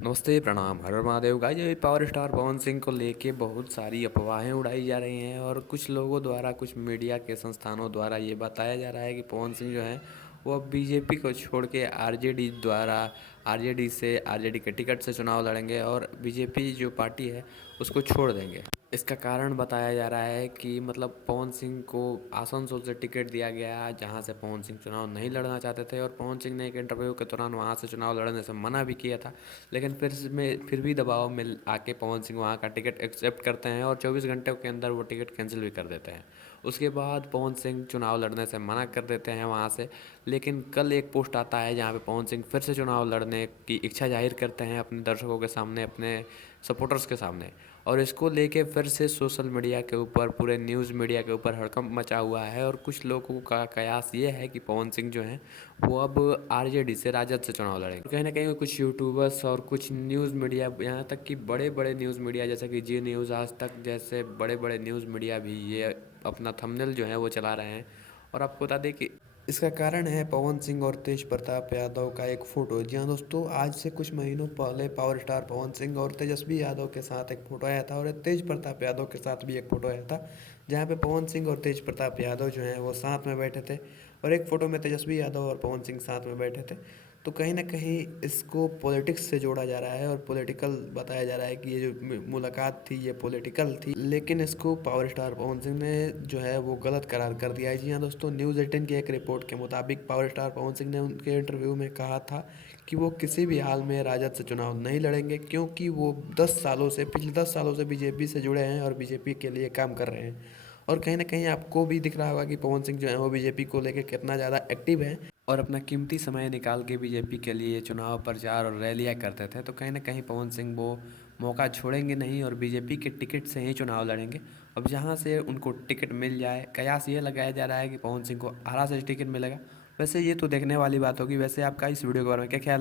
नमस्ते, प्रणाम, हर हर महादेव। गाइस, ये पावर स्टार पवन सिंह को लेके बहुत सारी अफवाहें उड़ाई जा रही हैं और कुछ लोगों द्वारा, कुछ मीडिया के संस्थानों द्वारा ये बताया जा रहा है कि पवन सिंह जो हैं वो अब बीजेपी को छोड़ के आरजेडी के टिकट से चुनाव लड़ेंगे और बीजेपी जो पार्टी है उसको छोड़ देंगे। इसका कारण बताया जा रहा है कि मतलब पवन सिंह को आसनसोल से टिकट दिया गया, जहां से पवन सिंह चुनाव नहीं लड़ना चाहते थे, और पवन सिंह ने एक इंटरव्यू के दौरान वहां से चुनाव लड़ने से मना भी किया था। लेकिन फिर भी दबाव में आके पवन सिंह वहाँ का टिकट एक्सेप्ट करते हैं और 24 घंटे के अंदर वो टिकट कैंसिल भी कर देते हैं। उसके बाद पवन सिंह चुनाव लड़ने से मना कर देते हैं वहाँ से। लेकिन कल एक पोस्ट आता है जहाँ पे पवन सिंह फिर से चुनाव लड़ने की इच्छा जाहिर करते हैं अपने दर्शकों के सामने, अपने सपोर्टर्स के सामने। और इसको लेके फिर से सोशल मीडिया के ऊपर, पूरे न्यूज़ मीडिया के ऊपर हड़कंप मचा हुआ है और कुछ लोगों का कयास ये है कि पवन सिंह जो हैं वो अब आरजेडी से, राजद से चुनाव लड़ेंगे। कहीं ना कहीं कुछ यूट्यूबर्स और कुछ न्यूज़ मीडिया, यहाँ तक कि बड़े बड़े न्यूज़ मीडिया जैसे कि जी न्यूज़, आज तक जैसे बड़े बड़े न्यूज़ मीडिया भी ये अपना थंबनेल जो है वो चला रहे हैं। और आपको बता दें कि इसका कारण है पवन सिंह और तेज प्रताप यादव का एक फ़ोटो। जी हाँ दोस्तों, आज से कुछ महीनों पहले पावर स्टार पवन सिंह और तेजस्वी यादव के साथ एक फ़ोटो आया था और तेज प्रताप यादव के साथ भी एक फ़ोटो आया था, जहाँ पे पवन सिंह और तेज प्रताप यादव जो हैं वो साथ में बैठे थे। और एक फ़ोटो में तेजस्वी यादव और पवन सिंह साथ में बैठे थे। तो कहीं ना कहीं इसको पॉलिटिक्स से जोड़ा जा रहा है और पॉलिटिकल बताया जा रहा है कि ये जो मुलाकात थी ये पॉलिटिकल थी। लेकिन इसको पावर स्टार पवन सिंह ने जो है वो गलत करार कर दिया है। जी हाँ दोस्तों, न्यूज़ 18 की एक रिपोर्ट के मुताबिक पावर स्टार पवन सिंह ने उनके इंटरव्यू में कहा था कि वो किसी भी हाल में राजद से चुनाव नहीं लड़ेंगे, क्योंकि वो पिछले 10 सालों से बीजेपी से जुड़े हैं और बीजेपी के लिए काम कर रहे हैं। और कहीं ना कहीं आपको भी दिख रहा होगा कि पवन सिंह जो है वो बीजेपी को लेकर कितना ज़्यादा एक्टिव है और अपना कीमती समय निकाल के बीजेपी के लिए चुनाव प्रचार और रैलियां करते थे। तो कहीं ना कहीं पवन सिंह वो मौका छोड़ेंगे नहीं और बीजेपी के टिकट से ही चुनाव लड़ेंगे। अब जहां से उनको टिकट मिल जाए, कयास ये लगाया जा रहा है कि पवन सिंह को आरा से टिकट मिलेगा। वैसे ये तो देखने वाली बात होगी। वैसे आपका इस वीडियो के बारे में क्या ख्याल है?